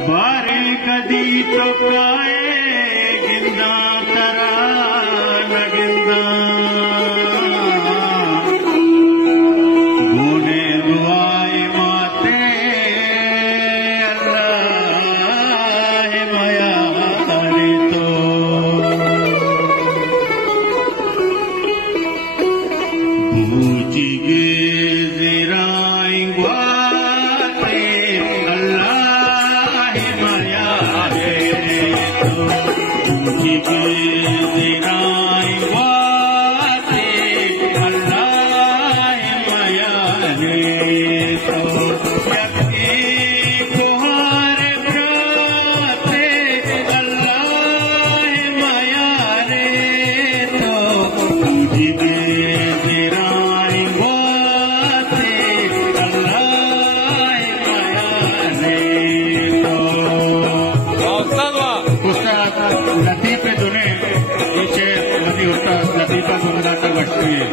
बारे कदी तो काए गिंदा तरा न गिंदा गुने दुआई माते अल्लाह माया रे तो बूझी गे ज़राई गुआते अल्लाह माया रे तो बूझी गे ज़राई गुआते अल्लाह माया रे तो यकी गुहार प्राते अल्लाह माया रे तो बूझी गे ज़राई गुआते अल्लाह माया रे तो उस्ताद लतीफ़े दुने नीचे नदी उस्ताद लतीफ़ा दुनिया का घटती है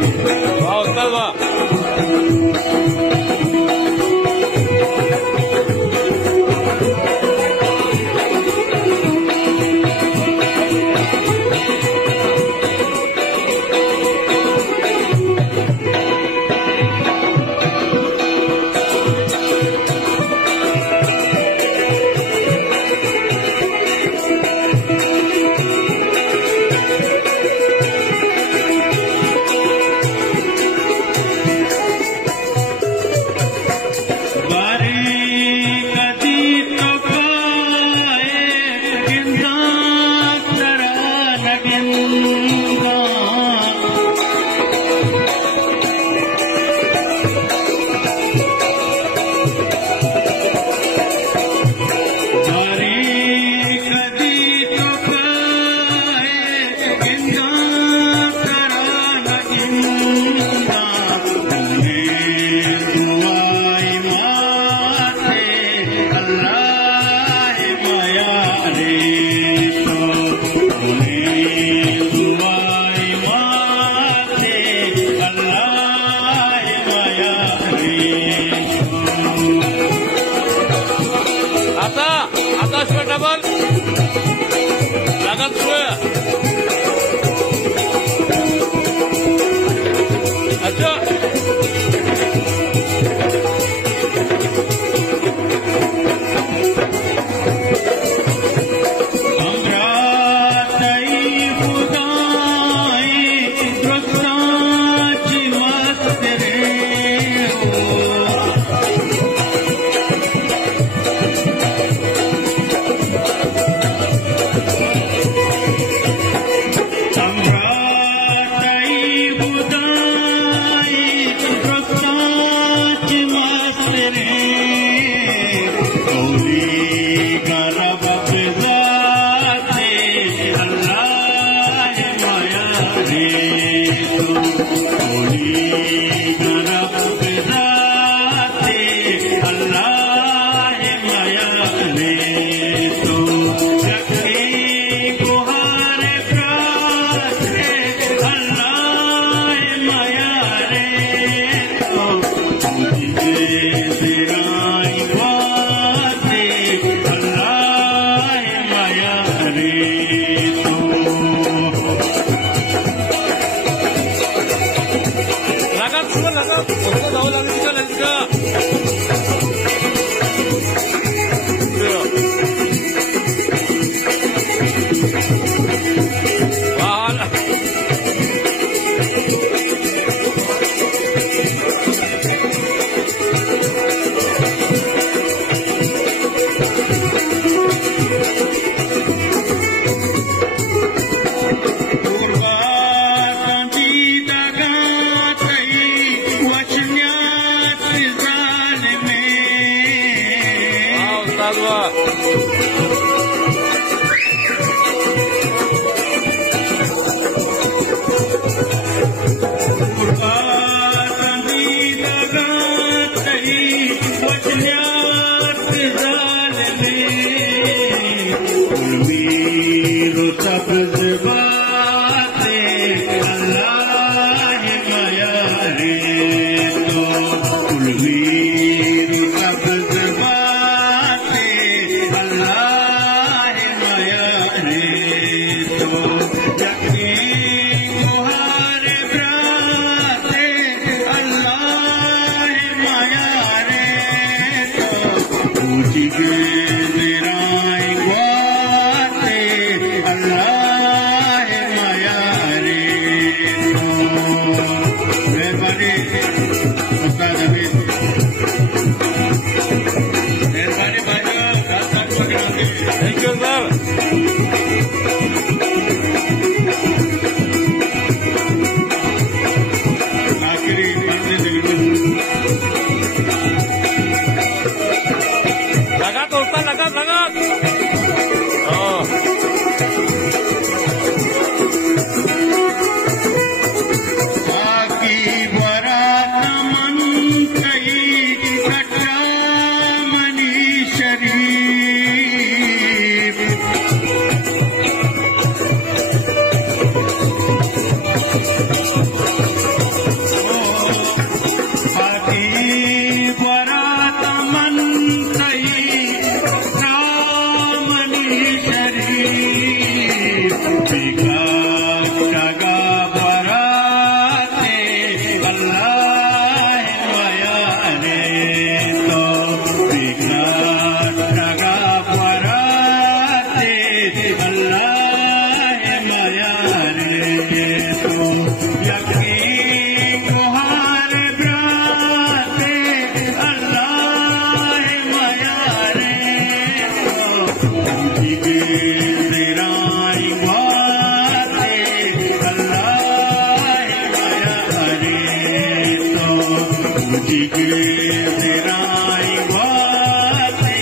तेराई बाते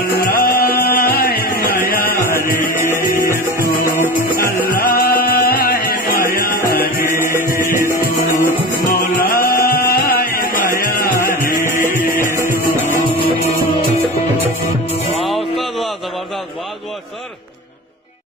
अल्लाह माया रे तो अल्लाह माया रे तो मौला माया रे तो। वाह उस्ताद, वाह जबरदस्त, बहुत बहुत सर।